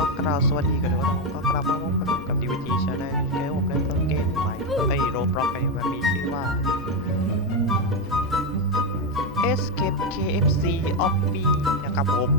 ก็กล่าวสวัสดีกันด้วยนก็กลับมาพบกันกับ DVG Channel เกมผมเล่นต้นเกมใหม่ไอโรบล็อกไอมันมีชื่อว่า Escape KFC Obby นะครับผม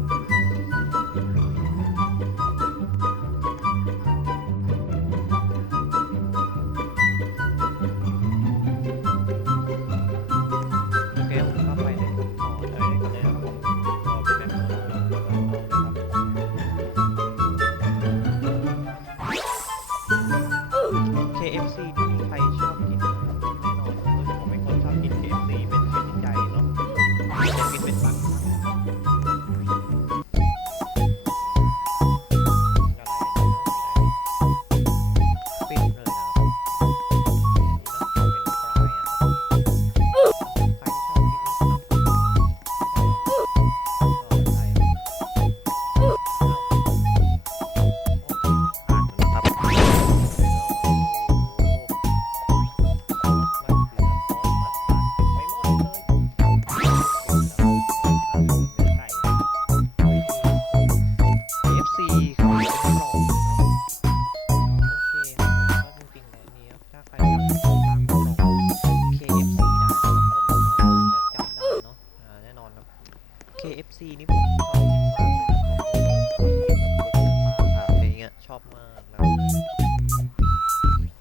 KFC นี่ผมชอบกินมากเลยนะครับผมอะไรเงี้ยชอบมากนะ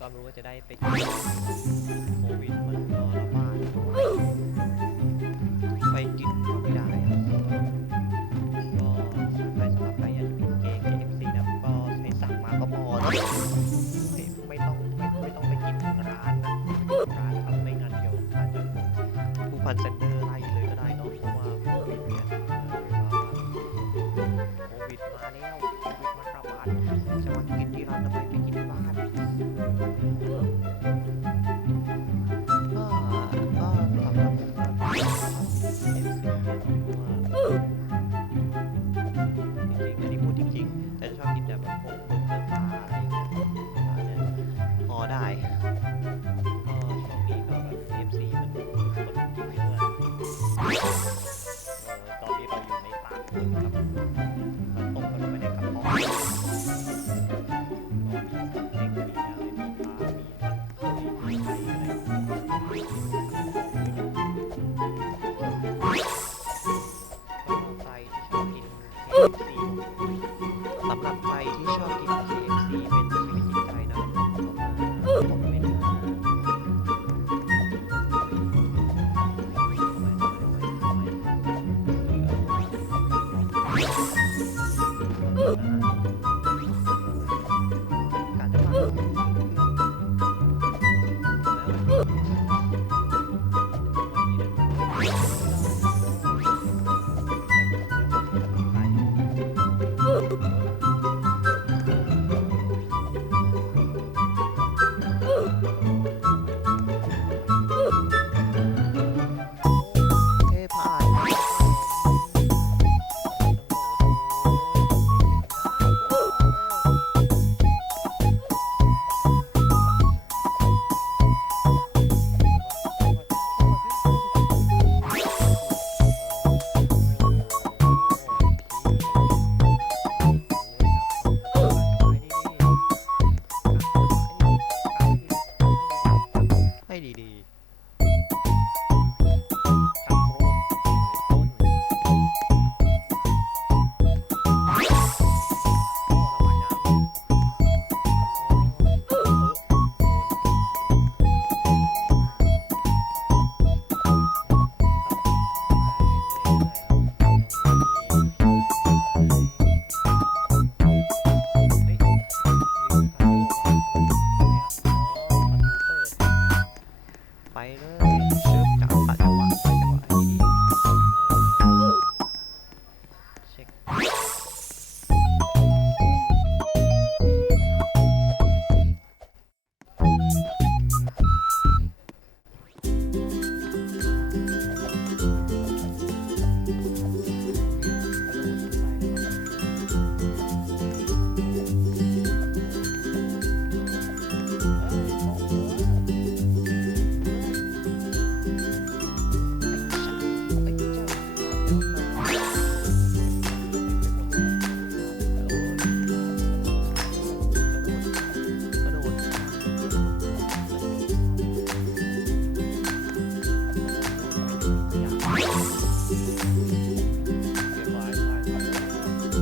ก็ไม่รู้ว่าจะได้ไปกินโควิดมันก็ระบาดไปกินก็ไม่ได้อะก็ใครสำหรับใครอยากจะกินเก KFC นะก็ให้สั่งมาก็พอเนอะ แล้วโควิดมันระบาดจะมากินที่ร้านทำไมไปกินที่บ้านก็ก็สำหรับผมก็ชอบเอฟซีเนาะเพราะว่าจริงๆอันนี้พูดจริงๆ แต่ชอบกินแบบพวกเนื้อปลาอะไรเงี้ยปลาเนี่ยพอได้ก็ช่วงนี้ก็แบบ KFC มันคนกินเยอะ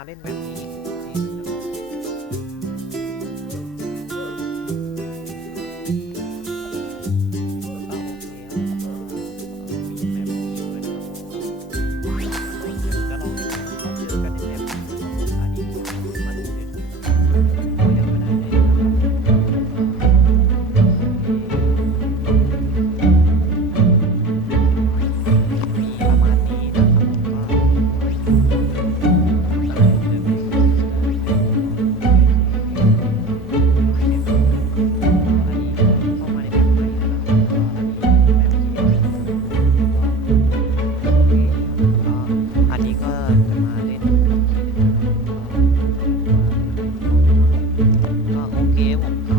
not in my. 给我。